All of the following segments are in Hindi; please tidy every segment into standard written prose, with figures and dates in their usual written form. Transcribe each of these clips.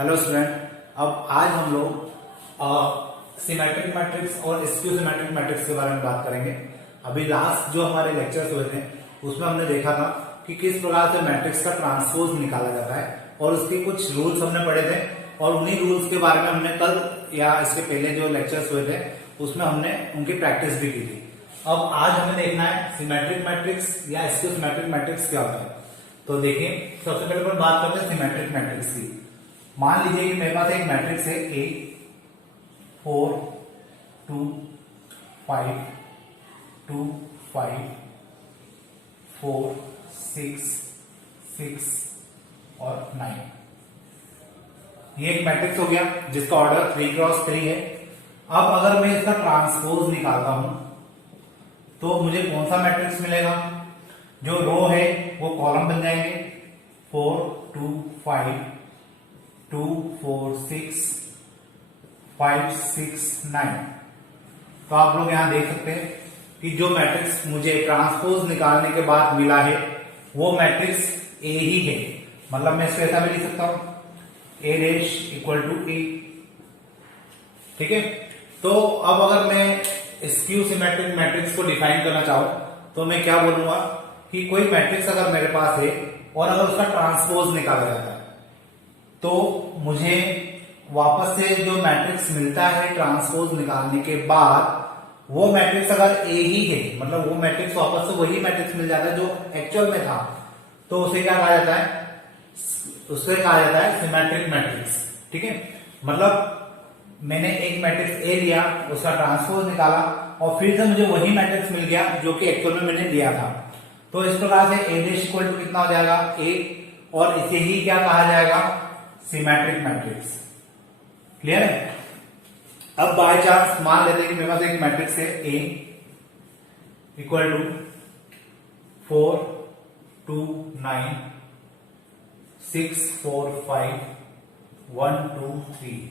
Hello student. अब आज हम लोग सिमेट्रिक मैट्रिक्स और स्क्यू सिमेट्रिक मैट्रिक्स के बारे में बात करेंगे। अभी लास्ट जो हमारे लेक्चर्स हुए थे उसमें हमने देखा था कि किस प्रकार से मैट्रिक्स का ट्रांसपोज निकाला जाता है और उसके कुछ रूल्स हमने पढ़े थे और उन्हीं रूल्स के बारे में हमने कल या इसके पहले जो लेक्चर्स हुए थे उसमें हमने उनकी प्रैक्टिस भी की थी। अब आज हमें देखना है सिमेट्रिक मैट्रिक्स या स्क्यू सिमेट्रिक मैट्रिक्स क्या होता है। तो देखिए, सबसे पहले अपन बात करते हैं सिमेट्रिक मैट्रिक्स की। मान लीजिए कि मेरे पास एक मैट्रिक्स है A 4 2 5 2 5 4 6 6 और 9। ये एक मैट्रिक्स हो गया जिसका ऑर्डर 3x3 है। अब अगर मैं इसका ट्रांसपोज निकालता हूं तो मुझे कौन सा मैट्रिक्स मिलेगा? जो रो है वो कॉलम बन जाएंगे 4 2 5 2 4 6 5 6 9। तो आप लोग यहां देख सकते हैं कि जो मैट्रिक्स मुझे ट्रांसपोज निकालने के बाद मिला है वो मैट्रिक्स ए ही है। मतलब मैं इसको ऐसा भी लिख सकता हूं A dash equal to A। ठीक है। तो अब अगर मैं स्क्यू सिमेट्रिक मैट्रिक्स को डिफाइन करना चाहूं तो मैं क्या बोलूंगा कि कोई मैट्रिक्स अगर मेरे पास है और अगर उसका ट्रांसपोज निकाला जाता है तो मुझे वापस से जो मैट्रिक्स मिलता है ट्रांसपोज निकालने के बाद वो मैट्रिक्स अगर ए ही है, मतलब वो मैट्रिक्स वापस से वही मैट्रिक्स मिल जाता है जो एक्चुअल में था, तो उसे क्या कहा जाता है? उसे कहा जाता है सिमेट्रिक मैट्रिक्स। ठीक है। मतलब मैंने एक मैट्रिक्स ए लिया, उसका ट्रांसपोज निकाला और फिर से मुझे वही मैट्रिक्स मिल गया जो कि एक्चुअल में मैंने लिया था। तो इस प्रकार से ए डैश इक्वल टू कितना हो जाएगा? ए, और इसे ही क्या कहा जाएगा? Symmetric matrix. क्लियर है? अब बाय चांस मान लेते हैं कि मेरे पास एक मैट्रिक्स है ए इक्वल टू 4 2 9 6 4 5 1 2 3।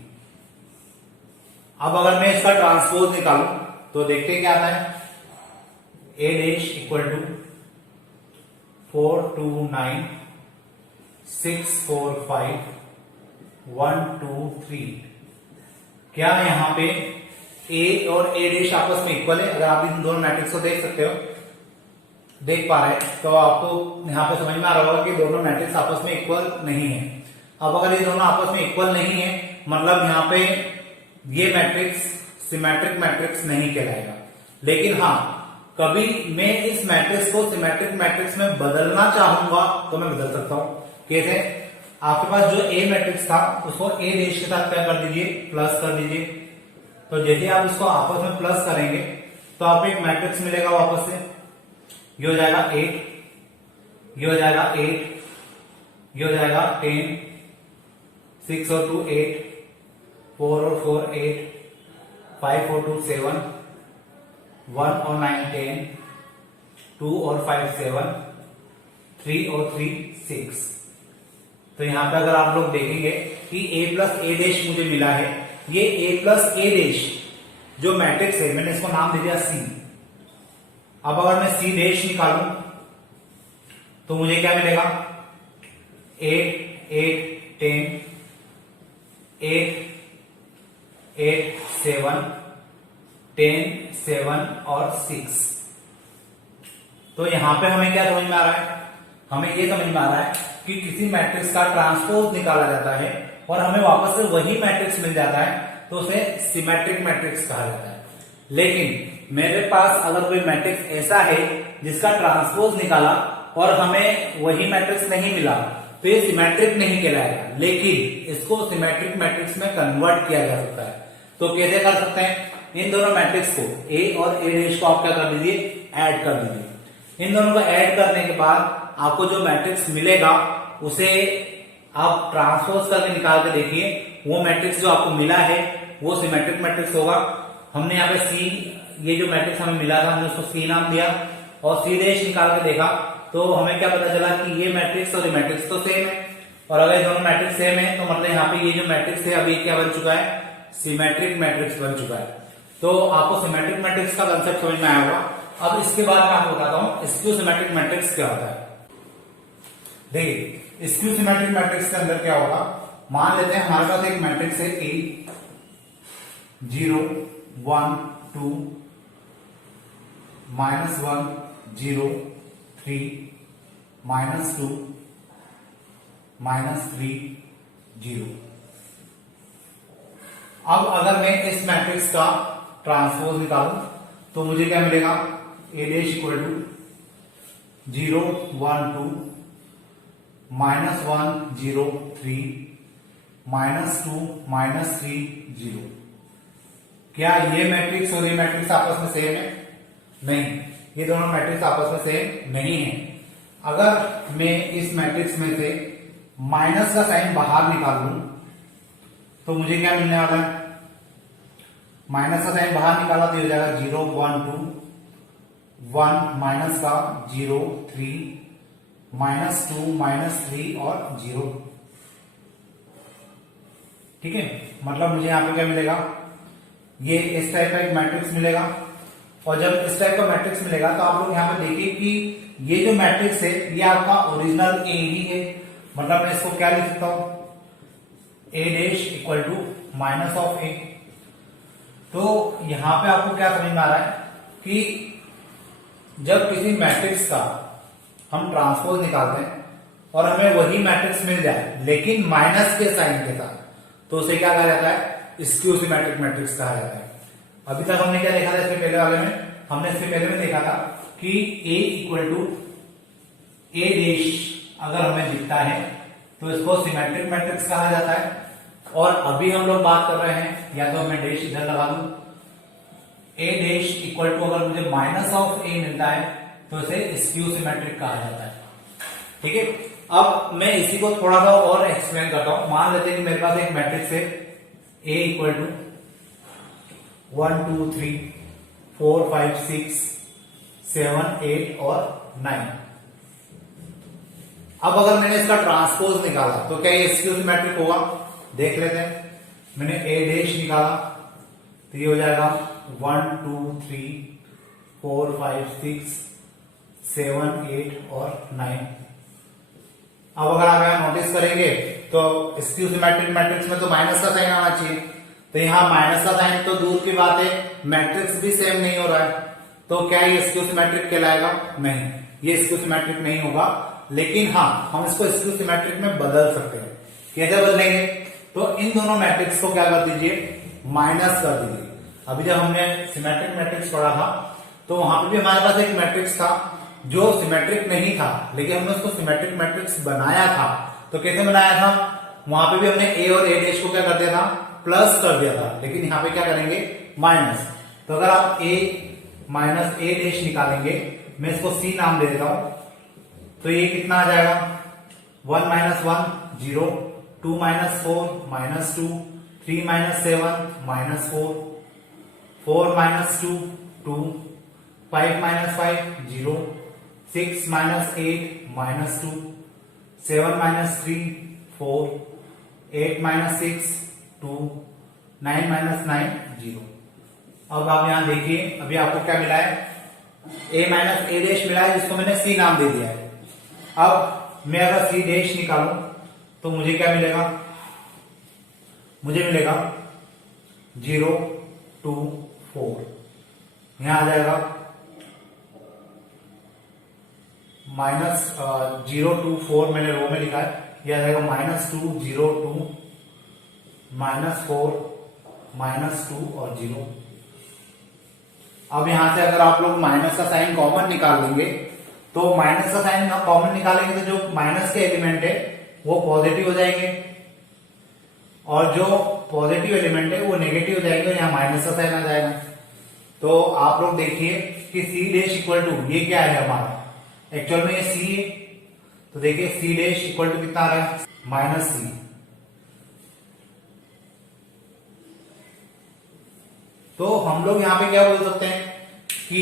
अब अगर मैं इसका ट्रांसपोज निकालूं तो देखते हैं क्या आता है। ए डैश इक्वल टू 4 2 9 6 4 5 1 2 3। क्या यहां पे ए और ए डैश आपस में इक्वल है? अगर आप इन दोनों मैट्रिक्स को देख सकते हो, देख पा रहे हैं, तो आपको यहां पे समझ में आ रहा होगा कि दोनों मैट्रिक्स आपस में इक्वल नहीं है। अब अगर ये दोनों आपस में इक्वल नहीं है मतलब यहां पे ये मैट्रिक्स सिमेट्रिक मैट्रिक्स नहीं कहलाएगा। लेकिन हाँ, कभी मैं इस मैट्रिक्स को सिमेट्रिक मैट्रिक्स में बदलना चाहूंगा तो मैं बदल सकता हूं। कैसे? आपके पास जो ए मैट्रिक्स था उसको ए डैश के साथ क्या कर दीजिए? प्लस कर दीजिए। तो जैसे आप इसको आपस में प्लस करेंगे तो आपको एक मैट्रिक्स मिलेगा वापस से। ये हो जाएगा 8, ये हो जाएगा 8, ये हो जाएगा 10, 6 और 2 8, 4 और 4 8, 5 और 2 7, 1 और 9 10, 2 और 5 7, 3 और 3 6। तो यहां पे अगर आप लोग देखेंगे कि a प्लस ए डैश मुझे मिला है, ये a प्लस ए डैश जो मैट्रिक्स है मैंने इसको नाम दे दिया C। अब अगर मैं C डैश निकालूं तो मुझे क्या मिलेगा? 8 8 10 8 8 7 10 7 और 6। तो यहां पे हमें क्या समझ में आ रहा है? हमें ये समझ में आ रहा है कि किसी मैट्रिक्स का ट्रांसपोज निकाला जाता है और हमें वापस से वही मैट्रिक्स मिल जाता है तो उसे सिमेट्रिक मैट्रिक्स कहा जाता है। लेकिन मेरे पास अगर कोई मैट्रिक्स ऐसा है जिसका ट्रांसपोज निकाला और हमें वही मैट्रिक्स नहीं मिला तो ये सिमेट्रिक नहीं कहलाएगा, लेकिन इसको सिमेट्रिक मैट्रिक्स में कन्वर्ट किया जा सकता है। तो कैसे कर सकते हैं? इन दोनों मैट्रिक्स को ए और ए डैश को आप क्या कर दीजिए? ऐड कर दीजिए। इन दोनों को ऐड करने के बाद आपको जो मैट्रिक्स मिलेगा उसे आप ट्रांसपोज करके निकाल के देखिए। वो मैट्रिक्स जो आपको मिला है वो सिमेट्रिक मैट्रिक्स होगा। हमने यहाँ पे सी, ये जो मैट्रिक्स हमें मिला था हमने उसको सी नाम दिया और सी डैश निकाल के देखा तो हमें क्या पता चला कि ये मैट्रिक्स और ये मैट्रिक्स तो सेम है। और अगर ये दोनों मैट्रिक्स सेम है तो मतलब यहाँ पे ये जो मैट्रिक्स है अभी क्या बन चुका है? सिमेट्रिक मैट्रिक्स बन चुका है। तो आपको सिमेट्रिक मैट्रिक्स का कंसेप्ट समझ में आया होगा। अब इसके बाद मैं आपको बताता हूं स्क्यू सिमेट्रिक मैट्रिक्स क्या होता है। देखिए, स्क्यू सिमेट्रिक मैट्रिक्स के अंदर क्या होगा मान लेते हैं हमारे पास एक मैट्रिक्स है ए 0 1 2 -1 0 3 -2 -3 0। अब अगर मैं इस मैट्रिक्स का ट्रांसपोज निकालूं तो मुझे क्या मिलेगा, ए डैश इक्वल टू 0 1 2 -1 0 3 -2 -3 0। क्या ये मैट्रिक्स और ये मैट्रिक्स आपस में सेम है? नहीं, ये दोनों मैट्रिक्स आपस में सेम नहीं है। अगर मैं इस मैट्रिक्स में से माइनस का साइन बाहर निकाल लूं तो मुझे क्या मिलने वाला है, माइनस का साइन बाहर निकाला तो हो जाएगा 0 1 2 1 माइनस का 0 3 -2 -3 और 0। ठीक है, मतलब मुझे यहां पे क्या मिलेगा, ये इस टाइप का एक मैट्रिक्स मिलेगा। और जब इस टाइप का मैट्रिक्स मिलेगा तो आप लोग यहां पे देखिए कि ये जो मैट्रिक्स है ये आपका ओरिजिनल ए ही है। मतलब मैं इसको क्या लिख सकता हूं, A dash equal to minus of A. तो यहां पे आपको क्या समझ में आ रहा है कि जब किसी मैट्रिक्स का हम ट्रांसपोज निकालते हैं और हमें वही मैट्रिक्स मिल जाए लेकिन माइनस के साइन के साथ, तो उसे क्या कहा जाता है, स्क्यू सिमेट्रिक मैट्रिक्स कहा जाता है। अभी तक हमने क्या देखा था इसके पहले वाले में, हमने इसके पहले में देखा था कि a equal to A dash अगर हमें दिखता है तो इसको सिमेट्रिक मैट्रिक्स कहा जाता है। और अभी हम लोग बात कर रहे हैं, या तो मैं डैश इधर लगा दूं, ए डैश इक्वल टू अगर मुझे माइनस ऑफ ए मिलता है तो इसे स्क्यू सिमेट्रिक कहा जाता है। ठीक है, अब मैं इसी को थोड़ा सा और एक्सप्लेन करता हूं। मान लेते हैं कि मेरे पास एक मैट्रिक्स है ए इक्वल टू 1 2 3 4 5 6 7 8 और 9। अब अगर मैंने इसका ट्रांसपोज निकाला तो क्या ये स्क्यू सिमेट्रिक होगा? देख लेते हैं। मैंने ए डैश निकाला तो ये हो जाएगा 1 2 3 4 5 6 7 8 और 9। अब अगर आप यहां नोटिस करेंगे तो स्क्यू सिमेट्रिक मैट्रिक्स में तो माइनस का साइन आना चाहिए, तो यहां माइनस का साइन तो दूर की बात है, मैट्रिक्स भी सेम नहीं हो रहा है, तो क्या ये स्क्यू सिमेट्रिक कहलाएगा? नहीं, ये स्क्यू सिमेट्रिक नहीं होगा। लेकिन हाँ, हम इसको स्क्यू सिमेट्रिक में बदल सकते हैं। कैसे बदलेंगे? तो इन दोनों मैट्रिक्स को क्या कर दीजिए, माइनस कर दीजिए। अभी जब हमने सिमेट्रिक मैट्रिक्स पढ़ा था तो वहां पे भी हमारे पास एक मैट्रिक्स था जो सिमेट्रिक नहीं था, लेकिन हमने उसको सिमेट्रिक मैट्रिक्स बनाया था। तो कैसे बनाया था? वहां पे भी हमने ए और ए डैश को क्या कर दिया था, प्लस कर दिया था, लेकिन यहाँ पे क्या करेंगे, माइनस। तो अगर आप ए माइनस ए डैश निकालेंगे, मैं इसको सी नाम दे देता हूं, तो ये कितना आ जाएगा, 1 - 1 0 2 - 4 -2 3 - 7 -4 4 - 2 2 5 - 5 0 6 - 8 -2 7 - 3 4 8 - 6 2 9 - 9 0। अब आप यहां देखिए, अभी आपको क्या मिला है, a माइनस ए डैश मिला है, जिसको मैंने सी नाम दे दिया है। अब मैं अगर सी डैश निकालूं तो मुझे क्या मिलेगा, मुझे मिलेगा 0 2 4, यहां आ जाएगा -0 2 4, मैंने रो में लिखा है, यह आ जाएगा -2 0 2 -4 -2 और 0। अब यहां से अगर आप लोग माइनस का साइन कॉमन निकाल लेंगे, तो माइनस का साइन कॉमन निकालेंगे तो जो माइनस के एलिमेंट है वो पॉजिटिव हो जाएंगे और जो पॉजिटिव एलिमेंट है वो नेगेटिव हो जाएंगे और यहाँ माइनस का साइन आ जाएगा। तो आप लोग देखिए कि सी डैश इक्वल टू, ये क्या है हमारा, एक्चुअल में ये सी है, तो देखिए सी डैश इक्वल टू कितना आ रहा है, -c। तो हम लोग यहां पे क्या बोल सकते हैं कि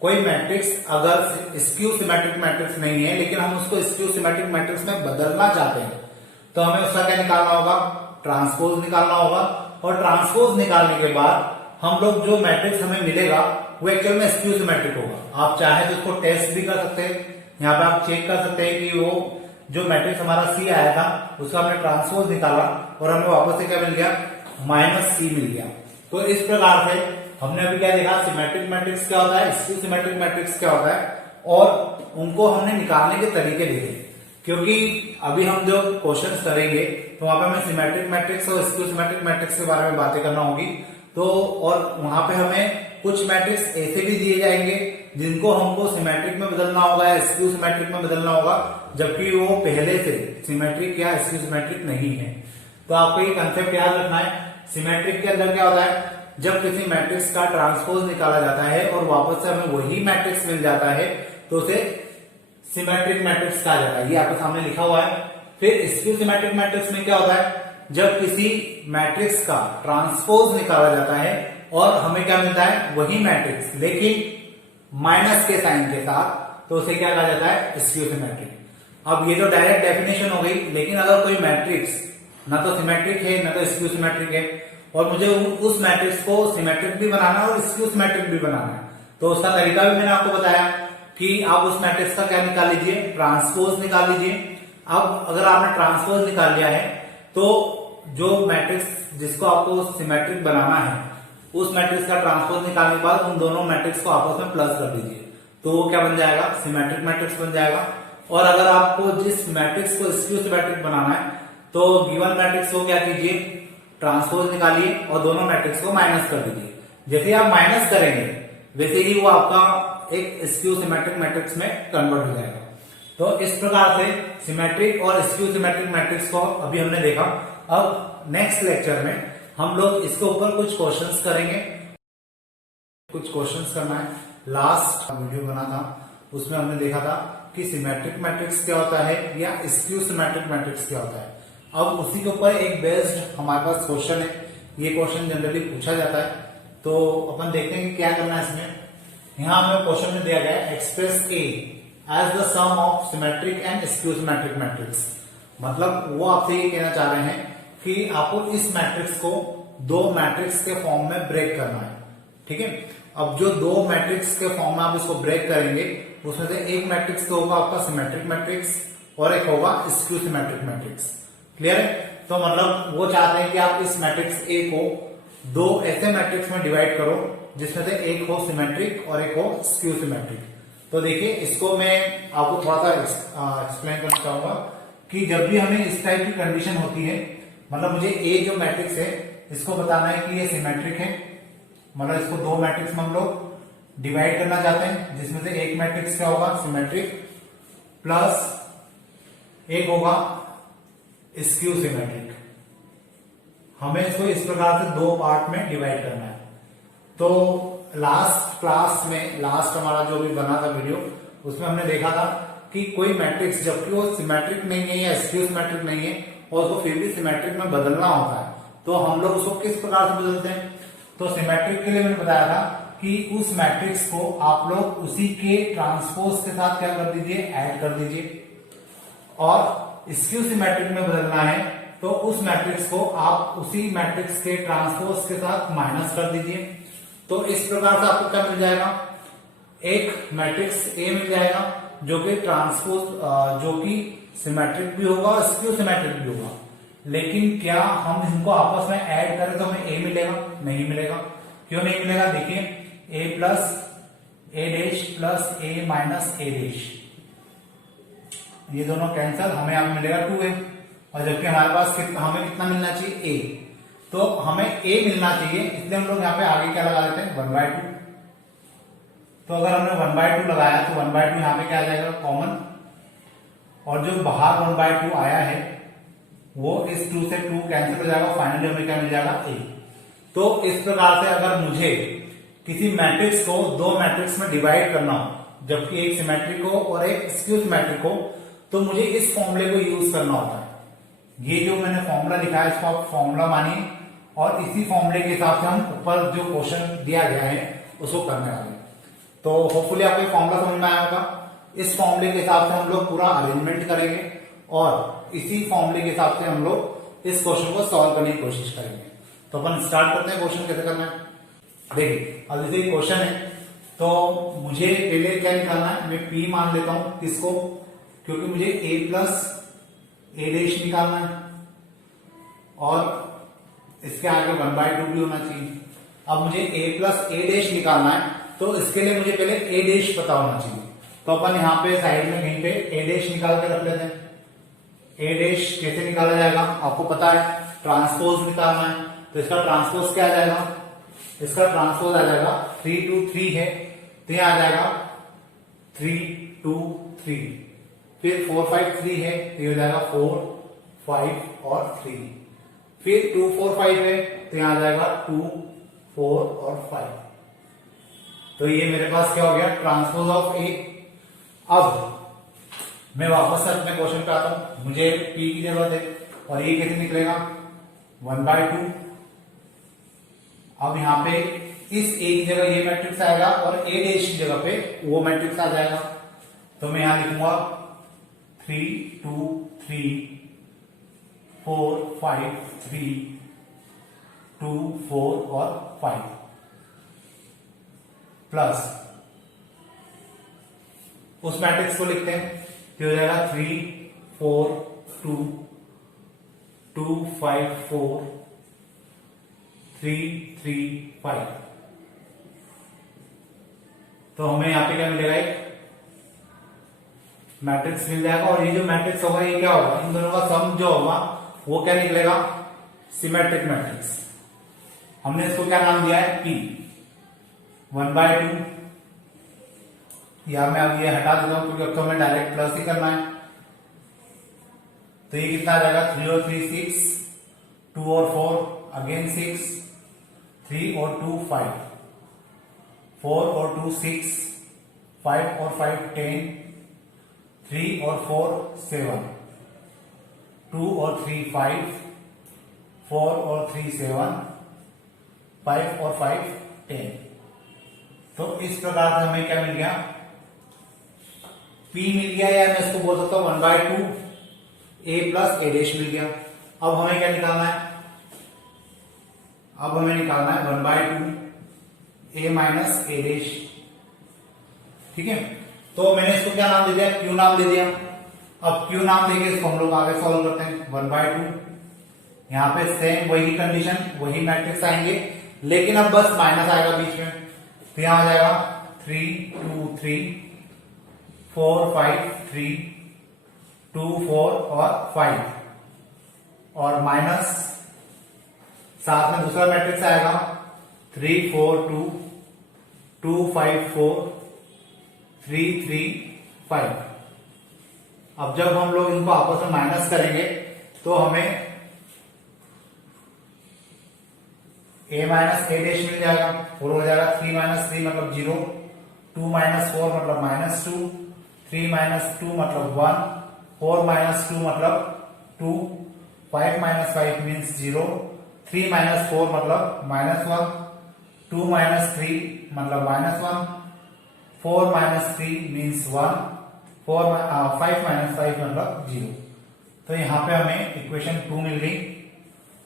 कोई मैट्रिक्स अगर स्क्यू सिमेट्रिक मैट्रिक्स नहीं है लेकिन हम उसको स्क्यू सिमेट्रिक मैट्रिक्स में बदलना चाहते हैं, तो हमें उसका क्या निकालना होगा, ट्रांसपोज निकालना होगा। और ट्रांसपोज निकालने के बाद हम लोग जो मैट्रिक्स हमें मिलेगा वो एक्चुअल में स्क्यू सिमेट्रिक होगा। आप चाहे तो उसको टेस्ट भी कर सकते हैं, यहाँ पे आप चेक कर सकते हैं कि वो जो मैट्रिक्स हमारा सी आया था उसका हमने ट्रांसपोज निकाला और हमें वापस से क्या मिल गया, -c मिल गया। तो इस प्रकार से हमने अभी क्या देखा, सिमेट्रिक मैट्रिक्स क्या होता है, स्क्यू सिमेट्रिक मैट्रिक्स क्या होता है, और उनको हमने निकालने के तरीके देखे। क्योंकि अभी हम जो क्वेश्चंस करेंगे तो वहां पे हमें सिमेट्रिक मैट्रिक्स और स्क्यू सिमेट्रिक मैट्रिक्स के बारे में बातें करना होगी। तो और वहां पे हमें कुछ मैट्रिक्स ऐसे भी दिए जाएंगे जिनको हमको सिमेट्रिक में बदलना होगा या स्क्यू सिमेट्रिक में बदलना होगा, जबकि वो पहले से सिमेट्रिक या स्क्यू सिमेट्रिक नहीं है। तो आपको ये कंसेप्ट याद रखना है। सिमेट्रिक के अंदर क्या होता है, जब किसी मैट्रिक्स का ट्रांसपोज निकाला जाता है और वापस से हमें वही मैट्रिक्स मिल जाता है तो उसे सिमेट्रिक मैट्रिक्स कहा जाता है। ये आपके सामने लिखा हुआ है। फिर स्क्यू सिमेट्रिक मैट्रिक्स में क्या होता है, जब किसी मैट्रिक्स का ट्रांसपोज निकाला जाता है और हमें क्या मिलता है, वही मैट्रिक्स लेकिन माइनस के साइन के साथ, तो उसे क्या कहा जाता है, स्क्यू सिमेट्रिक। अब ये तो डायरेक्ट डेफिनेशन हो गई, लेकिन अगर कोई मैट्रिक्स ना तो सिमेट्रिक है ना तो स्क्यू सिमेट्रिक है और मुझे उस मैट्रिक्स को सिमेट्रिक भी बनाना है और स्क्यू सिमेट्रिक भी बनाना है, तो उसका तरीका भी मैंने आपको बताया कि आप उस मैट्रिक्स का क्या निकाल लीजिए, ट्रांसपोज निकाल लीजिए। अब अगर आपने ट्रांसपोज निकाल लिया है तो जो मैट्रिक्स जिसको आपको सिमेट्रिक बनाना है उस मैट्रिक्स का ट्रांसपोज निकालने के बाद उन दोनों मैट्रिक्स को आपस में प्लस कर दीजिए, तो वो क्या बन जाएगा, सिमेट्रिक मैट्रिक्स बन जाएगा। और अगर आपको जिस मैट्रिक्स को स्क्यू सिमेट्रिक बनाना है तो गिवन मैट्रिक्स को क्या कीजिए, ट्रांसपोज निकालिए और दोनों मैट्रिक्स को माइनस कर दीजिए। जैसे आप माइनस करेंगे वैसे ही वो आपका एक स्क्यू सिमेट्रिक मैट्रिक्स में कन्वर्ट हो जाएगा। तो इस प्रकार से सिमेट्रिक और स्क्यू सिमेट्रिक मैट्रिक्स को अभी हमने देखा। अब नेक्स्ट लेक्चर में हम लोग इसके ऊपर कुछ क्वेश्चंस करेंगे। कुछ क्वेश्चंस करना है। लास्ट वीडियो बना था उसमें हमने देखा था कि सिमेट्रिक मैट्रिक्स क्या होता है या स्क्यू सिमेट्रिक मैट्रिक्स क्या होता है। अब उसी के ऊपर एक बेस्ड हमारे पास क्वेश्चन है। ये क्वेश्चन जनरली पूछा जाता है, तो अपन देखते हैं कि क्या करना है इसमें। यहां हमें क्वेश्चन में दिया गया है, express A as the sum of symmetric and skew symmetric matrix. मतलब वो आपसे ये कहना चाह रहे हैं कि आपको इस मैट्रिक्स को दो मैट्रिक्स के फॉर्म में ब्रेक करना है। ठीक है, अब जो दो मैट्रिक्स के फॉर्म में आप इसको ब्रेक करेंगे उसमें से एक मैट्रिक्स तो होगा आपका सिमेट्रिक मैट्रिक्स और एक होगा स्क्यू सिमेट्रिक मैट्रिक्स। क्लियर है? तो मतलब वो चाहते हैं कि आप इस मैट्रिक्स ए को दो ऐसे मैट्रिक्स में डिवाइड करो जिसमें से एक हो सिमेट्रिक और एक हो स्क्यू सिमेट्रिक। तो देखिए, इसको मैं आपको थोड़ा सा एक्सप्लेन करना चाहूंगा कि जब भी हमें इस टाइप की कंडीशन होती है, मतलब मुझे ए जो मैट्रिक्स है इसको बताना है कि ये सिमेट्रिक है, मतलब इसको दो मैट्रिक्स में हम लोग डिवाइड करना चाहते हैं जिसमें से एक मैट्रिक्स क्या होगा, सिमेट्रिक प्लस एक होगा स्क्यू सिमेट्रिक। हमें इसको इस प्रकार से दो पार्ट में डिवाइड करना है। तो लास्ट क्लास में, लास्ट हमारा जो भी बना था वीडियो, उसमें हमने देखा था कि कोई मैट्रिक्स जबकि वो सिमेट्रिक नहीं है या स्क्यू सिमेट्रिक नहीं है और उसको फिर भी सिमेट्रिक में बदलना होता है, तो हम लोग उसको किस प्रकार से बदलते हैं। तो सिमेट्रिक के लिए मैंने बताया था कि उस मैट्रिक्स को आप लोग उसी के ट्रांसपोज के साथ क्या कर दीजिए, ऐड कर दीजिए। और स्क्यू सिमेट्रिक में बदलना है तो उस मैट्रिक्स को आप उसी मैट्रिक्स के ट्रांसपोज के साथ माइनस कर दीजिए। तो इस प्रकार से आपको क्या मिल जाएगा, एक मैट्रिक्स ए मिल जाएगा जो कि ट्रांसपोज जो कि सिमेट्रिक भी होगा और स्क्यू सिमेट्रिक भी होगा। लेकिन क्या हम इनको आपस में ऐड करें तो हमें ए मिलेगा? नहीं मिलेगा। क्यों नहीं मिलेगा? देखिए, ए plus A dash plus A minus A dash, ये दोनों कैंसल, हमें यहाँ मिलेगा 2a। और जबकि हमारे पास हमें कितना मिलना चाहिए, a, तो हमें a मिलना चाहिए, इसलिए हम लोग यहाँ पे आगे क्या लगा देते हैं, 1/2। तो अगर हमने 1/2 लगाया तो 1/2 यहाँ पे क्या आ जाएगा, कॉमन, और जो बाहर 1/2 आया है वो इस 2 से 2 कैंसिल हो जाएगा, फाइनली हमें क्या मिल जाएगा, a। तो इस प्रकार से अगर मुझे किसी मैट्रिक्स को दो मैट्रिक्स में डिवाइड करना हो जबकि एक सिमेट्रिक हो और एक स्क्यू सिमेट्रिक हो, तो मुझे इस फॉर्मूले को यूज करना होता है। ये जो मैंने फॉर्मूला लिखा है इसको आप फॉर्मूला मानिए और इसी फॉर्मूले के हिसाब से हम ऊपर जो क्वेश्चन दिया गया है उसको करने वाले। तो होपफुली आपको फॉर्मूला समझ में आया होगा। इस फॉर्मूले के हिसाब से हम लोग पूरा अरेंजमेंट करेंगे और इसी फॉर्मूले के हिसाब से हम लोग इस क्वेश्चन को सॉल्व करने की कोशिश करेंगे। तो अपन स्टार्ट करते हैं क्वेश्चन कैसे करना है। देखिए, अब जैसे क्वेश्चन है तो मुझे पहले क्या निकालना है, मैं P मान लेता हूं किसको, क्योंकि मुझे a प्लस ए डैश निकालना है और इसके आगे 1/2 भी होना चाहिए। अब मुझे a प्लस ए डैश निकालना है, तो इसके लिए मुझे पहले ए डैश पता होना चाहिए। तो अपन यहाँ पे साइड में कहीं पे ए डैश निकाल के रख लेते हैं। ए डैश कैसे निकाला जाएगा आपको पता है, ट्रांसपोज निकालना है। तो इसका ट्रांसपोज क्या आ जाएगा, इसका ट्रांसपोज आ जाएगा 3 2 3 है, तो यह आ जाएगा 3 2 3। फिर 4 5 3 है, तो ये हो जाएगा 4 5 और 3। फिर 2 4 5 है, तो यहां आ जाएगा 2 4 और 5। तो ये मेरे पास क्या हो गया, ट्रांसपोज ऑफ ए। अब मैं वापस से अपने क्वेश्चन पे आता हूं, मुझे पी की जरूरत है और ये कैसे निकलेगा 1/2। अब यहां पे इस ए की जगह ये मैट्रिक्स आएगा और ए डैश की जगह पे वो मैट्रिक्स आ जाएगा। तो मैं यहां लिखूंगा 3 2 3 4 5 3 2 4 और 5 प्लस उस मैट्रिक्स को लिखते हैं, तो हो जाएगा 3 4 2 2 5 4 3 3 5। तो हमें यहां पे क्या मिलेगा, एक मैट्रिक्स मिल जाएगा। और ये जो मैट्रिक्स होगा ये क्या होगा, इन दोनों का सम जो होगा वो क्या निकलेगा, सिमेट्रिक मैट्रिक्स। हमने इसको क्या नाम दिया है, P। 1/2 या मैं अब ये हटा देता हूं क्योंकि अब तो हमें डायरेक्ट प्लस ही करना है। तो ये कितना आ जाएगा, 3 और 3 6, 2 और 4 अगेन 6, 3 और 2 5, 4 और 2 6, 5 और 5 10, 3 और 4 7, 2 और 3 5, 4 और 3 7, 5 और 5 10। तो इस प्रकार से हमें क्या मिल गया, P मिल गया, या मैं इसको बोल सकता हूं 1/2 a प्लस ए डैश मिल गया। अब हमें क्या निकालना है, अब हमें निकालना है 1/2 a माइनस ए डैश। ठीक है, तो मैंने इसको क्या नाम दे दिया, Q नाम दे दिया। अब Q नाम देके इसको हम लोग आगे सॉल्व करते हैं। 1/2 यहां पे सेम वही कंडीशन, वही मैट्रिक्स आएंगे, लेकिन अब बस माइनस आएगा बीच में। तो यहां आ जाएगा 3 2 3 4 5 3 2 4 और 5 और माइनस साथ में दूसरा मैट्रिक्स आएगा 3 4 2 2 5 4 3 3 5। अब जब हम लोग इनको आपस में माइनस करेंगे तो हमें a माइनस ए डैश मिल जाएगा और हो जाएगा 3 माइनस 3 मतलब 0, 2 माइनस 4 मतलब -2, 3 माइनस 2 मतलब 1, 4 माइनस 2 मतलब 2, 5 माइनस 5 मीन्स 0, 3 माइनस 4 मतलब -1, 2 माइनस 3 मतलब -1, 4 माइनस 3 मीन्स 1, 5 माइनस 5 मतलब 0। तो यहां पे हमें इक्वेशन 2 मिल गई।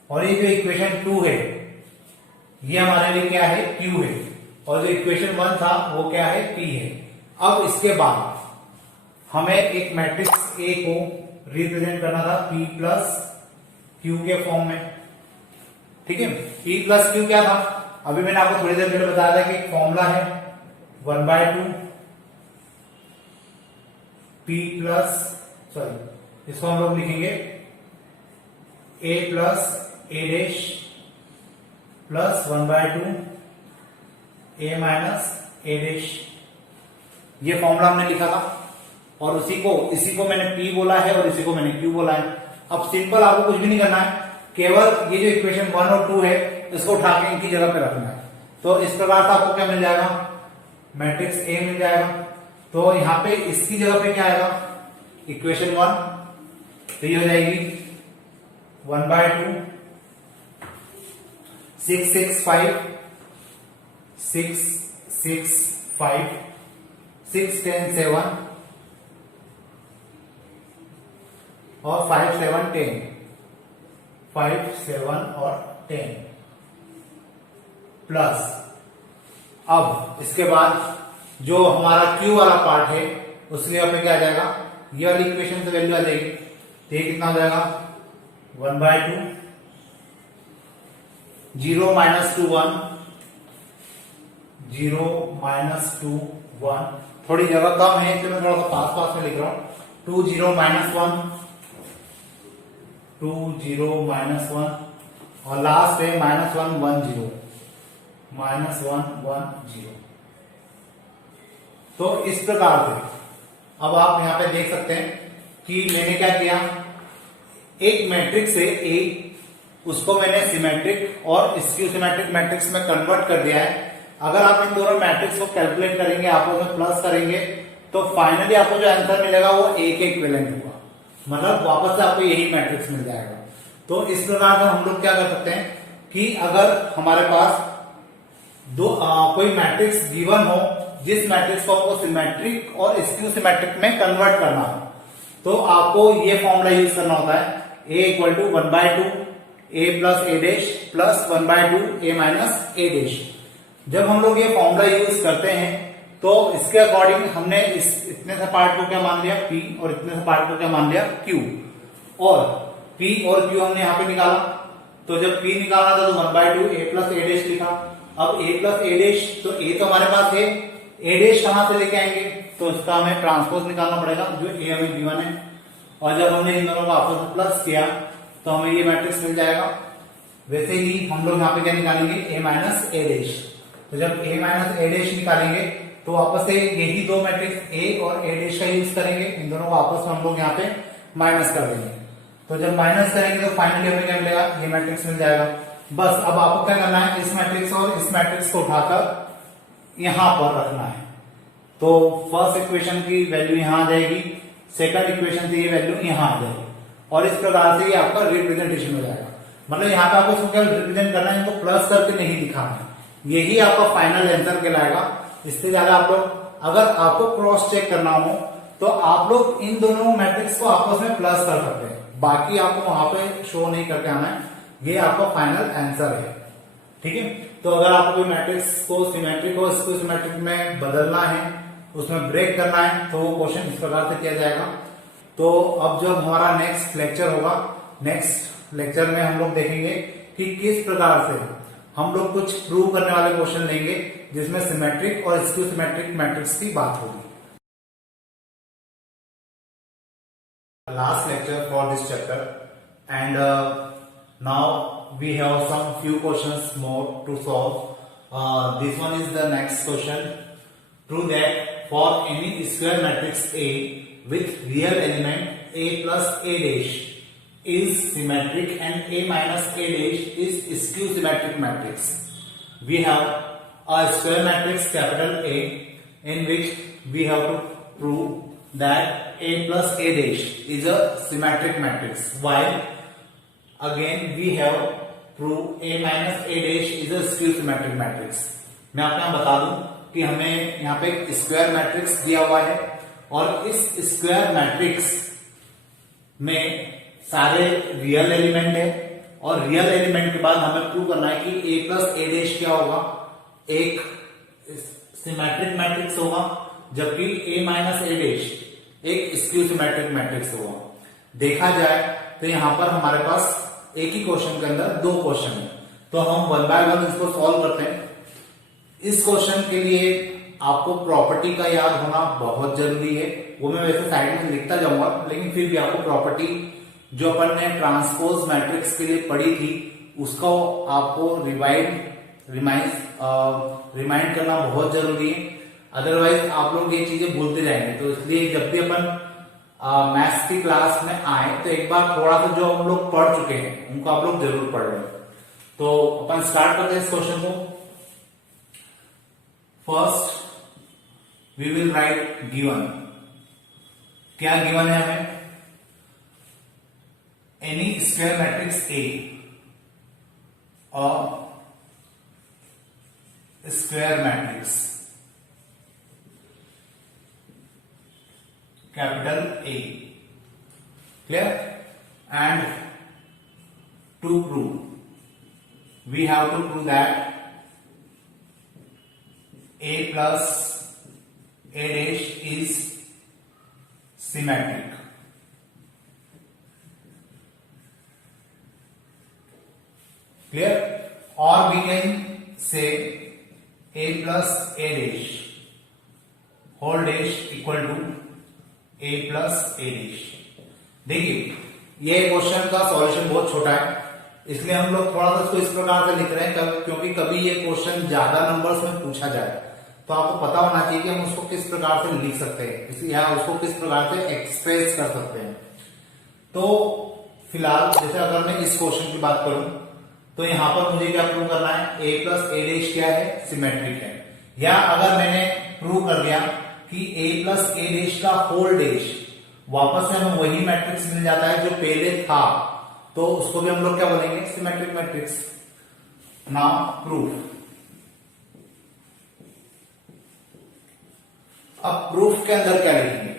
और ये जो इक्वेशन 2 है ये हमारे लिए क्या है, Q है, और जो इक्वेशन 1 था वो क्या है, P है। अब इसके बाद हमें एक मैट्रिक्स A को रिप्रेजेंट करना था P प्लस Q के फॉर्म में। ठीक है, P प्लस Q क्या था, अभी मैंने आपको थोड़ी देर पहले बताया था कि एक फॉर्मूला है 1/2 P प्लस, सॉरी इसको हम लोग लिखेंगे A plus A dash plus 1/2 a minus A dash. ये फॉर्मूला हमने लिखा था और इसी को मैंने P बोला है और इसी को मैंने Q बोला है। अब सिंपल आपको कुछ भी नहीं करना है, केवल ये जो इक्वेशन 1 और 2 है इसको उठा के इनकी जगह पे रखना है। तो इस प्रकार से आपको क्या मिल जाएगा, मैट्रिक्स A मिल जाएगा। तो यहां पे इसकी जगह पे क्या आएगा, इक्वेशन 1, तो ये हो जाएगी 1/2 6 6 5 6 6 5 6 10 7 और 5 7 10 5 7 और 10 प्लस, अब इसके बाद जो हमारा Q वाला पार्ट है उसके यहाँ पे क्या आ जाएगा, ये वाली इक्वेशन से वैल्यू आ जाएगी तो ये कितना हो जाएगा 1/2, 0 - 2 1, 0 - 2 1, थोड़ी जगह कम है तो मैं थोड़ा सा पास पास में लिख रहा हूं। 2 0 - 1, 2 0 - 1 और लास्ट है -1 1 0, -1 1 0। तो इस प्रकार से अब आप यहां पे देख सकते हैं कि मैंने क्या किया, एक मैट्रिक्स है ए, उसको मैंने सिमेट्रिक और स्क्यू सिमेट्रिक मैट्रिक्स में कन्वर्ट कर दिया है। अगर आप इन दोनों मैट्रिक्स को कैलकुलेट करेंगे, आपस में प्लस करेंगे, तो फाइनली आपको जो आंसर मिलेगा वो ए के इक्विवेलेंट होगा, मतलब वापस से आपको यही मैट्रिक्स मिल जाएगा। तो इस प्रकार से हम लोग क्या कर सकते हैं कि अगर हमारे पास कोई मैट्रिक्स गिवन हो, जिस मैट्रिक्स को आपको सिमेट्रिक और स्क्यू सिमेट्रिक में कन्वर्ट करना हो, तो आपको ये फॉर्मूला यूज करना होता है, a = 1/2 a + a dash plus 1/2 a - a dash. जब हम लोग ये फॉर्मूला यूज करते हैं तो इसके अकॉर्डिंग हमने इतने से पार्ट को क्या मान लिया p और इतने से पार्ट को क्या मान लिया q, और p और q हमने यहां पे निकाला। तो जब p निकाला था तो 1/2 a + a डैश लिखा। अब a + a डैश, तो a तो हमारे पास है, a डैश कहां से लेके आएंगे, तो इसका हमें ट्रांसपोज निकालना पड़ेगा जो a हमें गिवन है, और जब हमने इन दोनों को आपस में प्लस किया तो हमें ये मैट्रिक्स मिल जाएगा। वैसे ही हम लोग यहाँ पे क्या निकालेंगे, a - a डैश। तो जब a - a डैश निकालेंगे तो वापस से यही दो मैट्रिक्स a और a डैश का यूज करेंगे, इन दोनों को आपस में हम लोग यहाँ पे माइनस कर देंगे। तो जब माइनस करेंगे तो फाइनली हमें क्या मिलेगा, ये मैट्रिक्स मिल जाएगा। बस अब आपको क्या करना है, इस मैट्रिक्स और इस मैट्रिक्स को उठाकर यहां पर रखना है। तो फर्स्ट इक्वेशन की वैल्यू यहां आ जाएगी, सेकंड इक्वेशन की ये वैल्यू यहां आ जाएगी, और इस प्रकार से ये आपका रिप्रेजेंटेशन हो जाएगा। मतलब यहाँ पे आपको इसको क्या रिप्रेजेंट करना है, इनको प्लस करके नहीं दिखाना है, यही आपका फाइनल आंसर कहलाएगा। इससे ज्यादा आप लोग, अगर आपको क्रॉस चेक करना हो तो आप लोग इन दोनों मैट्रिक्स को आपस में प्लस कर सकते हैं, बाकी आपको वहां पे शो नहीं करके आना है, ये आपका फाइनल आंसर है। ठीक है, तो अगर आपको कोई मैट्रिक्स को सिमेट्रिक और स्क्यू सिमेट्रिक में बदलना है, उसमें ब्रेक करना है, तो वो क्वेश्चन इस प्रकार से किया जाएगा। तो अब जब हमारा नेक्स्ट लेक्चर होगा, नेक्स्ट लेक्चर में हम लोग देखेंगे कि किस प्रकार से हम लोग कुछ प्रूव करने वाले क्वेश्चन लेंगे जिसमें सिमेट्रिक और स्क्यू सिमेट्रिक मैट्रिक्स की बात होगी। Last lecture for this chapter, and now we have some few questions more to solve. This one is the next question. Prove that for any square matrix A with real element A plus A dash is symmetric and A minus A dash is skew symmetric matrix. We have a square matrix capital A in which we have to prove that A plus A dash is a symmetric matrix, while again we have prove A minus A dash is a skew symmetric matrix. मैं आपको यहाँ बता दूं कि हमें यहाँ पे एक स्क्वायर मैट्रिक्स दिया हुआ है, और इस स्क्वायर मैट्रिक्स में सारे रियल एलिमेंट है, और रियल एलिमेंट के बाद हमें प्रूव करना है कि A प्लस A डैश क्या होगा, एक सिमेट्रिक मैट्रिक्स होगा, जबकि A माइनस A डैश एक स्क्यू सिमेट्रिक मैट्रिक्स होगा। देखा जाए तो यहां पर हमारे पास एक ही क्वेश्चन के अंदर दो क्वेश्चन है, तो हम 1 बाय 1 इसको सॉल्व करते हैं। इस क्वेश्चन के लिए आपको प्रॉपर्टी का याद होना बहुत जरूरी है, वो मैं वैसे साइड में लिखता जाऊंगा, लेकिन फिर भी आपको प्रॉपर्टी जो अपन ने ट्रांसपोज मैट्रिक्स के लिए पढ़ी थी उसको आपको रिमाइंड करना बहुत जरूरी है, अदरवाइज आप लोग ये चीजें भूलते जाएंगे। तो इसलिए जब भी अपन मैथ्स की क्लास में आए तो एक बार थोड़ा सा जो हम लोग पढ़ चुके हैं उनको आप लोग जरूर पढ़ लें। तो अपन स्टार्ट करते हैं इस क्वेश्चन को। First we will write given. क्या गिवन है हमें, एनी स्क्वायर मैट्रिक्स ए, और square matrix capital A, clear? And to prove, we have to prove that A plus A dash is symmetric. Clear. और we can say a plus A dash whole dash equal to a plus A dash. देखिए ये क्वेश्चन का सॉल्यूशन बहुत छोटा है, इसलिए हम लोग थोड़ा सा इसको इस प्रकार से लिख रहे हैं क्योंकि कभी ये क्वेश्चन ज्यादा नंबर्स में पूछा जाए तो आपको पता होना चाहिए कि हम उसको किस प्रकार से लिख सकते हैं या उसको किस प्रकार से एक्सप्रेस कर सकते हैं। तो फिलहाल जैसे अगर मैं इस क्वेश्चन की बात करूं तो यहां पर मुझे क्या प्रूव करना है, a प्लस ए डैश क्या है, सिमेट्रिक है। या अगर मैंने प्रूव कर दिया कि a प्लस ए डैश का होल डैश, वापस से हमें वही मैट्रिक्स मिल जाता है जो पहले था, तो उसको भी हम लोग क्या बोलेंगे, सिमेट्रिक मैट्रिक्स। Now proof. अब प्रूफ के अंदर क्या लिखेंगे,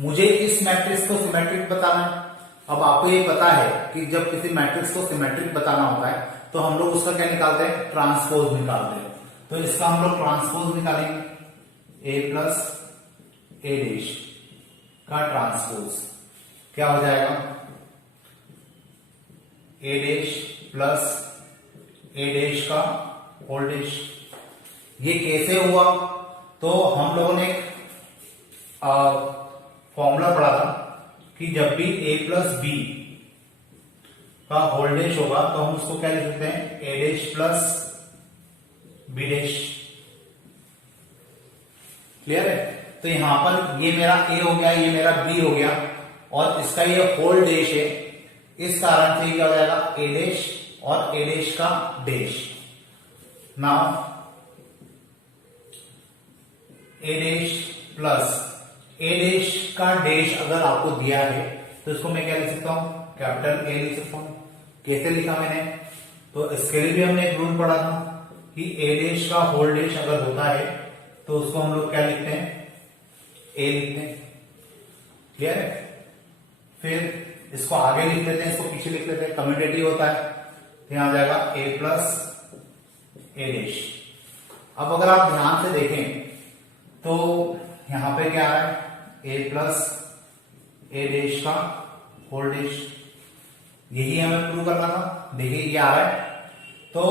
मुझे इस मैट्रिक्स को सिमेट्रिक बताना है। अब आपको ये पता है कि जब किसी मैट्रिक्स को सिमेट्रिक बताना होता है तो हम लोग उसका क्या निकालते हैं, ट्रांसपोज निकालते हैं। तो इसका हम लोग ट्रांसपोज निकालेंगे, a प्लस ए डैश का ट्रांसपोज क्या हो जाएगा, a dash plus A dash का होल डैश। ये कैसे हुआ, तो हम लोगों ने फॉर्मूला पढ़ा था कि जब भी a प्लस बी का होल डैश होगा तो हम उसको क्या लिख सकते हैं, a dash plus B dash. Clear है। तो यहां पर ये मेरा a हो गया, ये मेरा b हो गया और इसका ये होल डैश है, इस कारण से क्या हो जाएगा, a डैश और a डैश का dash. Now a dash plus A dash का डैश अगर आपको दिया है तो इसको मैं क्या लिख सकता हूं, कैपिटल ए लिख सकता हूं। कैसे लिखा मैंने, तो इसके लिए भी हमने एक रूल पढ़ा था कि ए डैश का होल डैश अगर होता है तो उसको हम लोग क्या लिखते हैं, ए लिखते हैं। क्लियर है। फिर इसको आगे लिख लेते हैं, इसको पीछे लिख लेते हैं, कम्यूटेटिव होता है तो यहां आ जाएगा a प्लस ए डैश। अब अगर आप ध्यान से देखें तो यहां पे क्या आ रहा है, a प्लस ए डैश का होल डैश, यही हमें प्रूव करना था। देखिए ये आ रहा है, तो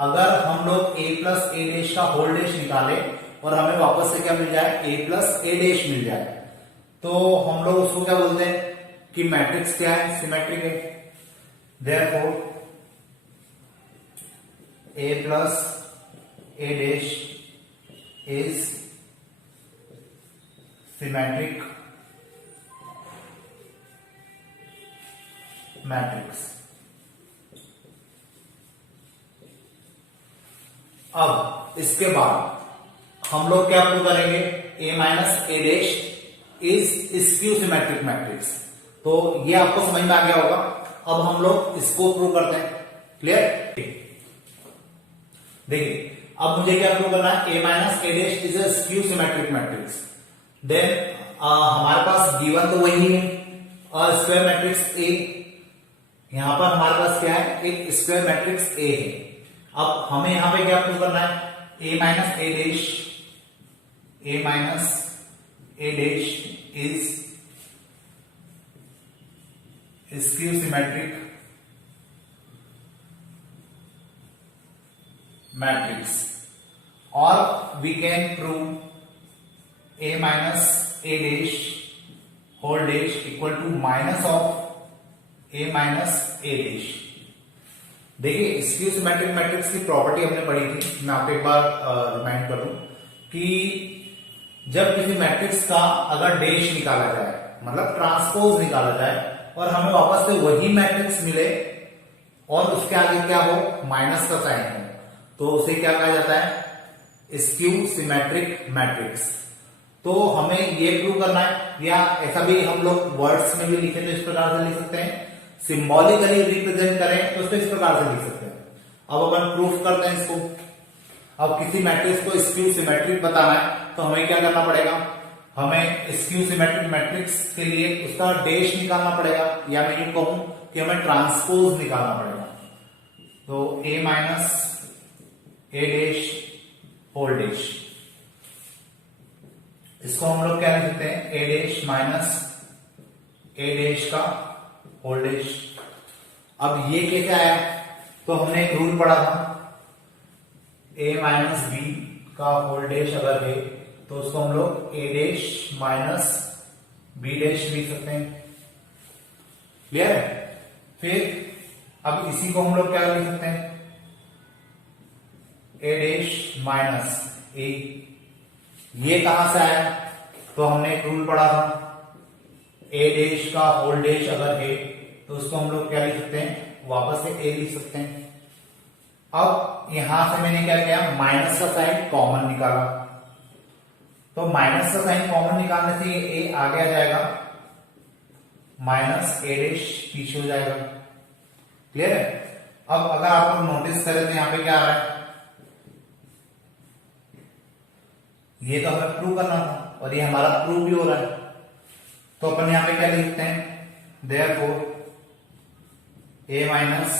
अगर हम लोग a प्लस ए डैश का होल डैश निकाले और हमें वापस से क्या मिल जाए, a प्लस ए डैश मिल जाए, तो हम लोग उसको क्या बोलते हैं कि मैट्रिक्स क्या है, सिमेट्रिक है। Therefore a plus A dash is symmetric matrix. अब इसके बाद हम लोग क्या प्रूव करेंगे, a minus A dash is skew symmetric matrix. तो ये आपको समझ में आ गया होगा। अब हम लोग इसको प्रूव करते हैं। क्लियर। देखिए अब मुझे क्या प्रूव करना है, a minus A dash is a skew symmetric matrix. Then हमारे पास गिवन तो वही है, स्क्वायर मैट्रिक्स ए। यहां पर हमारे पास क्या है, एक स्क्वायर मैट्रिक्स ए है। अब हमें यहां पे क्या प्रूव करना है, a minus A dash, a minus A dash is skew symmetric matrix. और we can prove a minus A dash whole dash equal to minus of a minus A dash. देखिए स्क्यू सिमेट्रिक मैट्रिक्स की प्रॉपर्टी हमने पढ़ी थी, मैं आपको एक बार रिमाइंड कर दूं कि जब किसी मैट्रिक्स का अगर डैश निकाला जाए, मतलब ट्रांसपोज निकाला जाए और हमें वापस से वही मैट्रिक्स मिले और उसके आगे क्या हो, माइनस का साइन हो, तो उसे क्या कहा जाता है, स्क्यू सिमेट्रिक मैट्रिक्स। तो हमें ये प्रूव करना है, या ऐसा भी हम लोग वर्ड्स में भी लिखे तो इस प्रकार से लिख सकते हैं, सिंबॉलिकली रिप्रेजेंट करें तो उसको इस प्रकार से लिख सकते हैं। अब अपन प्रूफ करते हैं इसको। अब किसी मैट्रिक्स को स्क्यू सिमेट्रिक बताना है तो हमें क्या करना पड़ेगा, हमें स्क्यू सिमेट्रिक मैट्रिक्स के लिए उसका डैश निकालना पड़ेगा, या मैं यूं कहूं कि हमें ट्रांसपोज निकालना पड़ेगा। तो a minus A dash whole dash, इसको हम लोग क्या लिख सकते हैं, A dash minus A dash का होल डैश। अब ये कैसे आया, तो हमने एक रूल पढ़ा था, a माइनस बी का होल डैश अगर है तो उसको हम लोग a dash minus B dash लिख सकते हैं। क्लियर है? फिर अब इसी को हम लोग क्या लिख सकते हैं, a डैश माइनस a। ये कहां से आया? तो हमने एक रूल पढ़ा था, a डैश का होल डैश अगर है तो उसको हम लोग क्या लिख सकते हैं, वापस से a लिख सकते हैं। अब यहां से मैंने क्या किया, माइनस का साइन कॉमन निकाला, तो माइनस का साइन कॉमन निकालने से ये a आगे आ जाएगा, माइनस a डैश पीछे हो जाएगा। क्लियर है? अब अगर आप लोग नोटिस करें तो यहां पे क्या आ रहा है, ये तो हमें प्रूव करना था और ये हमारा प्रूव भी हो रहा है। तो अपन यहां पे क्या लिखते हैं, therefore a minus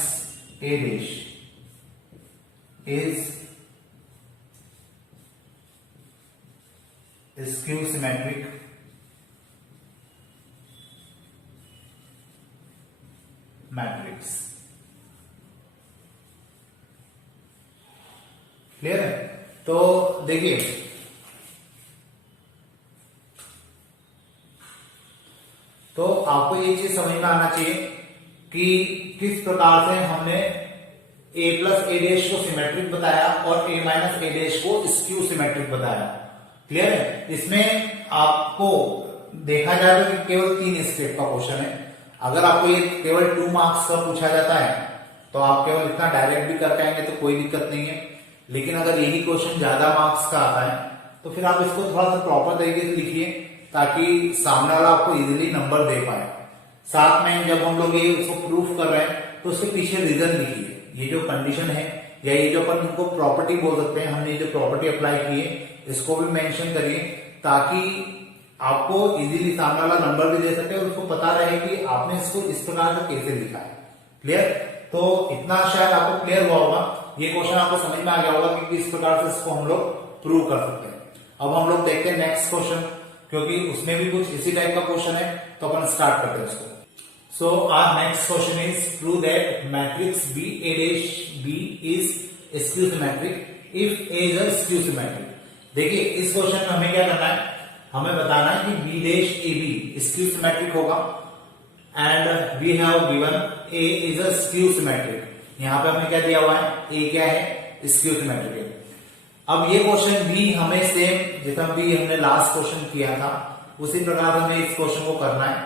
a dash is skew symmetric matrix. Clear है? तो देखिए तो आपको ये चीज समझ में आना चाहिए कि किस प्रकार से हमने a प्लस ए डैश को सिमेट्रिक बताया और a माइनस ए डैश को स्क्यू सिमेट्रिक बताया। क्लियर है? इसमें आपको देखा जाए तो केवल 3 स्टेप का क्वेश्चन है। अगर आपको ये केवल 2 मार्क्स का पूछा जाता है तो आप केवल इतना डायरेक्ट भी कर पाएंगे तो कोई दिक्कत नहीं है, लेकिन अगर यही क्वेश्चन ज्यादा मार्क्स का आता है तो फिर आप इसको थोड़ा सा प्रॉपर तरीके से लिखिए ताकि सामने वाला आपको इजीली नंबर दे पाए। साथ में जब हम लोग ये उसको प्रूफ कर रहे हैं तो उसके पीछे रीजन लिखिए, ये जो कंडीशन है या ये जो अपन इनको प्रॉपर्टी बोल सकते हैं, हमने जो प्रॉपर्टी अप्लाई की है इसको भी मेंशन करिए ताकि आपको इजीली सामने वाला नंबर भी दे सके और उसको पता रहे कि आपने इसको इस प्रकार से कैसे लिखा है। क्लियर? तो इतना शायद आपको क्लियर हुआ होगा, ये क्वेश्चन आपको समझ में आ गया होगा कि किस प्रकार से इसको हम लोग प्रूव कर सकते हैं। अब हम लोग देखते हैं नेक्स्ट क्वेश्चन, क्योंकि उसमें भी कुछ इसी टाइप का क्वेश्चन है, तो अपन स्टार्ट करते हैं इसको। So our next question is prove that matrix B A dash B is skew symmetric if A is a skew symmetric। देखिए इस क्वेश्चन में हमें क्या करना है, हमें बताना है कि B dash AB skew symmetric होगा and we have given A is a skew symmetric। यहाँ पे हमें क्या दिया हुआ है, A क्या है, skew symmetric है। अब ये क्वेश्चन भी हमें सेम जितना भी हमने लास्ट क्वेश्चन किया था उसी प्रकार हमें इस क्वेश्चन को करना है,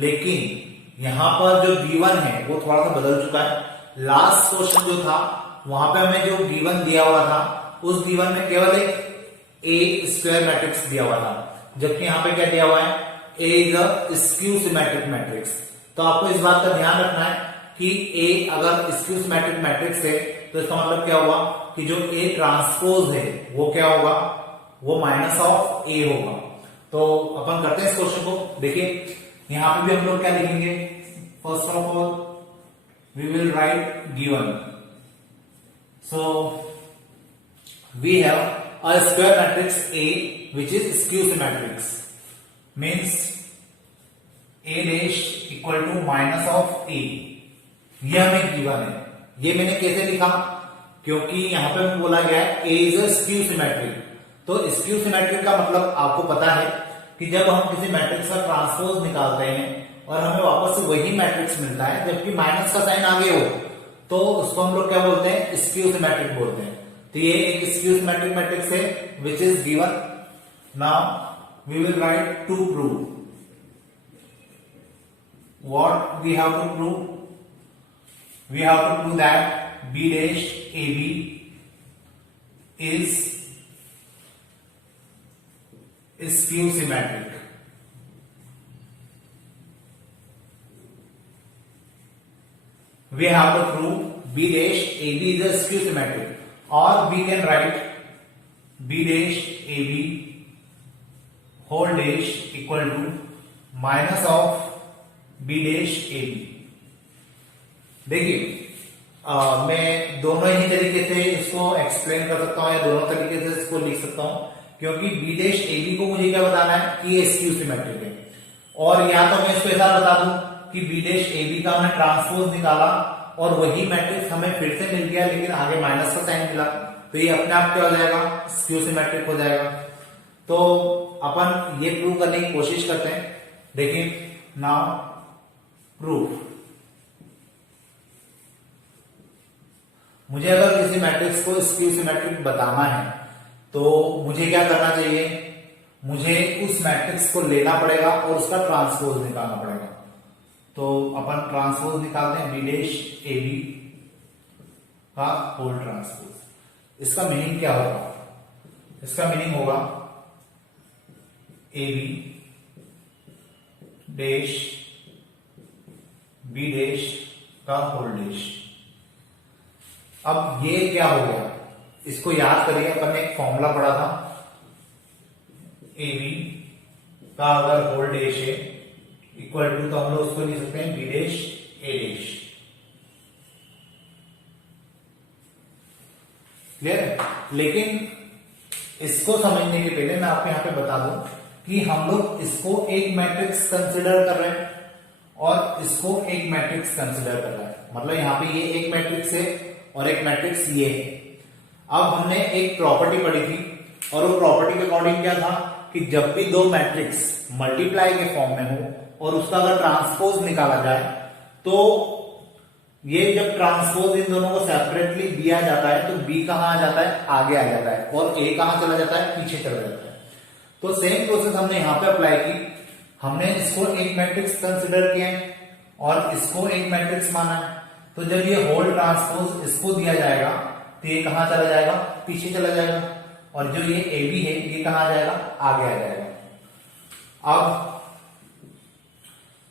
लेकिन यहां पर जो गिवन है वो थोड़ा सा बदल चुका है। लास्ट क्वेश्चन जो था वहां पे हमें जो गिवन दिया हुआ था उस गिवन में केवल एक ए स्क्वायर मैट्रिक्स दिया हुआ था, जबकि यहां पे क्या दिया हुआ है, A is a skew symmetric matrix. तो आपको इस बात का ध्यान रखना है कि ए अगर स्क्यू सिमेट्रिक मैट्रिक्स है तो इसका मतलब क्या हुआ कि जो ए ट्रांसपोज है वो क्या होगा, वो माइनस ऑफ ए होगा। तो अपन करते हैं इस क्वेश्चन को। देखिए यहां पे भी हम लोग क्या लिखेंगे, first of all we will write given. So we have a square matrix A which is skew symmetric means A dash equal to minus of A। यह हमें गिवन है। ये मैंने कैसे लिखा, क्योंकि यहां पे बोला गया है A is a skew symmetric। तो स्क्यू सिमेट्रिक का मतलब आपको पता है कि जब हम किसी मैट्रिक्स का ट्रांसपोज निकालते हैं और हमें वापस से वही मैट्रिक्स मिलता है जबकि माइनस का साइन आगे हो तो उसको हम लोग क्या बोलते हैं, स्क्यू सिमेट्रिक बोलते हैं। तो ये एक स्क्यू सिमेट्रिक मैट्रिक्स है which is given. Now we will write to prove what we have to prove, we have to prove that B dash A B is skew symmetric। We have to prove B dash AB is a skew symmetric, or we can write B dash AB whole dash equal to minus of B dash AB। देखिए मैं दोनों ही तरीके से इसको एक्सप्लेन कर सकता हूं या दोनों तरीके से इसको लिख सकता हूं, क्योंकि बी डैश AB को मुझे क्या बताना है कि ये स्क्यू सिमेट्रिक है, और या तो मैं इसको ऐसा बता दूं कि बी डैश AB का हमने ट्रांसपोज निकाला और वही मैट्रिक्स हमें फिर से मिल गया लेकिन आगे माइनस का साइन मिला, तो ये अपने आप क्या हो जाएगा, स्क्यू सिमेट्रिक हो जाएगा। तो अपन ये प्रूव करने की कोशिश करते हैं। देखिए नाउ प्रूफ। मुझे अगर किसी मैट्रिक्स को स्क्यू सिमेट्रिक बताना है तो मुझे क्या करना चाहिए, मुझे उस मैट्रिक्स को लेना पड़ेगा और उसका ट्रांसपोज निकालना पड़ेगा। तो अपन ट्रांसपोज निकालते हैं, बी डैश ए बी का होल ट्रांसपोज। इसका मीनिंग क्या होगा, इसका मीनिंग होगा A B dash B dash का होल डैश। अब ये क्या हो गया, इसको याद करिए, अपन ने एक फॉर्मूला पढ़ा था, ए बी का अगर होल डैश है इक्वल टू, तो हम लोग उसको लिख सकते हैं बी डैश ए डैश। क्लियर है? लेकिन इसको समझने के पहले मैं आपको यहां पे बता दूं कि हम लोग इसको एक मैट्रिक्स कंसिडर कर रहे हैं और इसको एक मैट्रिक्स कंसिडर कर रहे हैं। मतलब यहां पे ये एक मैट्रिक्स है और एक मैट्रिक्स ये है। अब हमने एक प्रॉपर्टी पढ़ी थी और वो प्रॉपर्टी के अकॉर्डिंग क्या था कि जब भी दो मैट्रिक्स मल्टीप्लाई के फॉर्म में हो और उसका अगर ट्रांसपोज निकाला जाए तो ये जब ट्रांसपोज इन दोनों को सेपरेटली दिया जाता है तो बी कहां आ जाता है, आगे आ जाता है, और ए कहां चला जाता है, पीछे चला जाता है। तो सेम प्रोसेस हमने यहां पे अप्लाई की। हमने इसको एक मैट्रिक्स कंसिडर किया है और इसको एक मैट्रिक्स माना है। तो जब ये होल ट्रांसपोज इसको दिया जाएगा तो ये कहां चला जाएगा, पीछे चला जाएगा, और जो ये ए बी है ये कहां आ जाएगा, आगे आ जाएगा। अब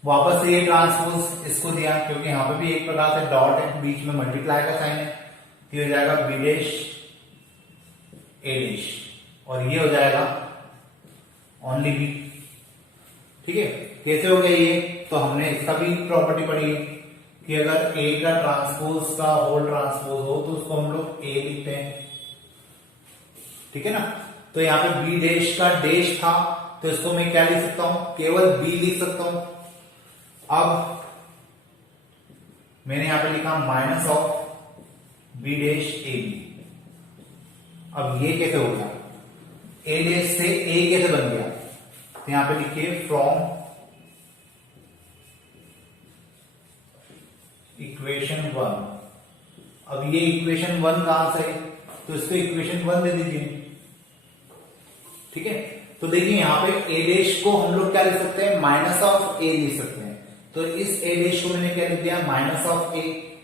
वापस से ये ट्रांसपोज इसको दिया, क्योंकि यहां पे भी एक प्रकार से डॉट है, बीच में मल्टीप्लाई का साइन है, तो ये हो जाएगा बी डैश ए डैश, और ये हो जाएगा ओनली बी। ठीक है, कैसे हो गया ये, तो हमने इसका भी प्रॉपर्टी पढ़ी है कि अगर ए का ट्रांसपोज का होल ट्रांसपोज हो तो उसको हम लोग ए लिखते हैं। ठीक है ना, तो यहाँ पे बी डैश का डैश था तो इसको मैं क्या लिख सकता हूं, केवल बी लिख सकता हूं। अब मैंने यहां पे लिखा minus of B dash A B. अब ये कैसे हो गया, ए डैश से ए कैसे बन गया, तो यहां पे लिखिए फ्रॉम इक्वेशन 1। अब ये इक्वेशन 1 कहां से, तो इसको इक्वेशन 1 दे दीजिए। ठीक है, तो देखिए यहां पे ए डैश को हम लोग क्या लिख सकते हैं, माइनस ऑफ ए लिख सकते हैं। तो इस ए डैश को मैंने क्या लिख दिया, माइनस ऑफ ए,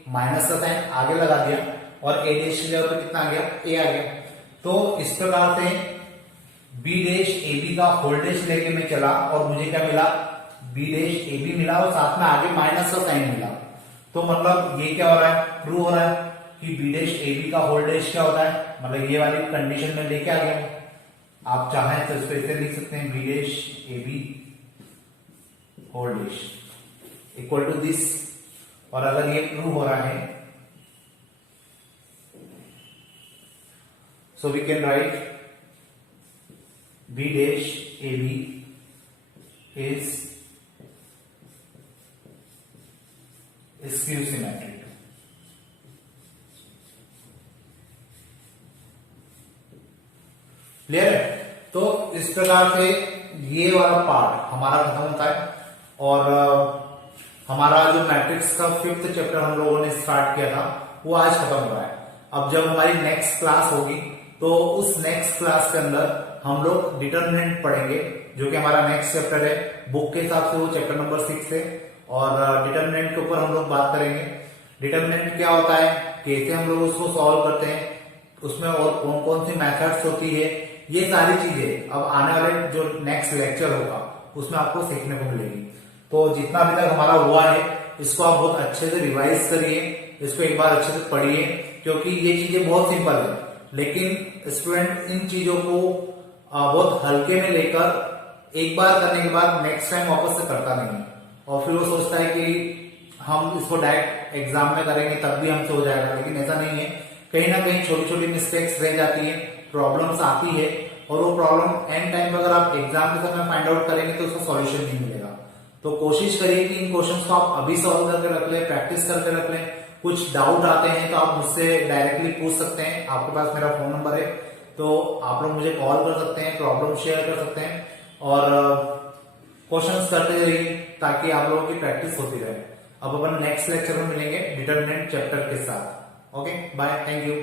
माइनस का साइन आगे लगा दिया और ए डैश की जगह पर कितना आ गया, ए आ गया। तो इस प्रकार से बी डैश ए बी का होल डैश लेके मैं चला और मुझे क्या मिला, बी डैश ए बी मिला और साथ में आगे माइनस का साइन मिला। तो मतलब ये क्या हो रहा है, प्रूव हो रहा है कि बी डैश ए बी का होल डैश क्या होता है, मतलब ये वाली कंडीशन में लेके आ गया। आप चाहें तो इसको ऐसे लिख सकते हैं, B dash A B whole dash equal to this. और अगर ये प्रूव हो रहा है so we can write B dash A B is skew symmetric. Clear है? तो इस प्रकार से ये वाला पार्ट हमारा खत्म होता है और हमारा जो मैट्रिक्स का 5th चैप्टर हम लोगों ने स्टार्ट किया था वो आज खत्म हो रहा है। अब जब हमारी नेक्स्ट क्लास होगी तो उस नेक्स्ट क्लास के अंदर हम लोग डिटरमिनेंट पढ़ेंगे, जो कि हमारा नेक्स्ट चैप्टर है। बुक के हिसाब से वो चैप्टर नंबर 6 है और डिटरमिनेंट के ऊपर हम लोग बात करेंगे। डिटरमिनेंट क्या होता है, कैसे हम लोग उसको सॉल्व करते हैं, उसमें और कौन कौन सी मेथड्स होती है, ये सारी चीजें अब आने वाले जो नेक्स्ट लेक्चर होगा उसमें आपको सीखने को मिलेगी। तो जितना अभी तक हमारा हुआ है इसको आप बहुत अच्छे से रिवाइज करिए, इसको एक बार अच्छे से पढ़िए, क्योंकि ये चीजें बहुत सिंपल है लेकिन स्टूडेंट इन चीजों को बहुत हल्के में लेकर एक बार करने के बाद नेक्स्ट टाइम वापस से करता नहीं है और फिर वो सोचता है कि हम इसको डायरेक्ट एग्जाम में करेंगे तब भी हमसे हो जाएगा, लेकिन ऐसा नहीं है। कहीं ना कहीं छोटी छोटी मिस्टेक्स रह जाती है, प्रॉब्लम्स आती है और वो प्रॉब्लम एंड टाइम पर अगर आप एग्जाम के समय फाइंड आउट करेंगे तो उसका सॉल्यूशन नहीं मिलेगा। तो कोशिश करिए कि इन क्वेश्चंस को आप अभी सॉल्व करके रख लें, प्रैक्टिस करके रख लें, कुछ डाउट आते हैं तो आप मुझसे डायरेक्टली पूछ सकते हैं। आपके पास मेरा फोन नंबर है, तो आप लोग मुझे कॉल कर सकते हैं, प्रॉब्लम शेयर कर सकते हैं और क्वेश्चंस करते रहिए ताकि आप लोगों की प्रैक्टिस होती रहे। अब अपन नेक्स्ट लेक्चर में मिलेंगे डिटरमिनेंट चैप्टर के साथ। Okay, bye, thank you.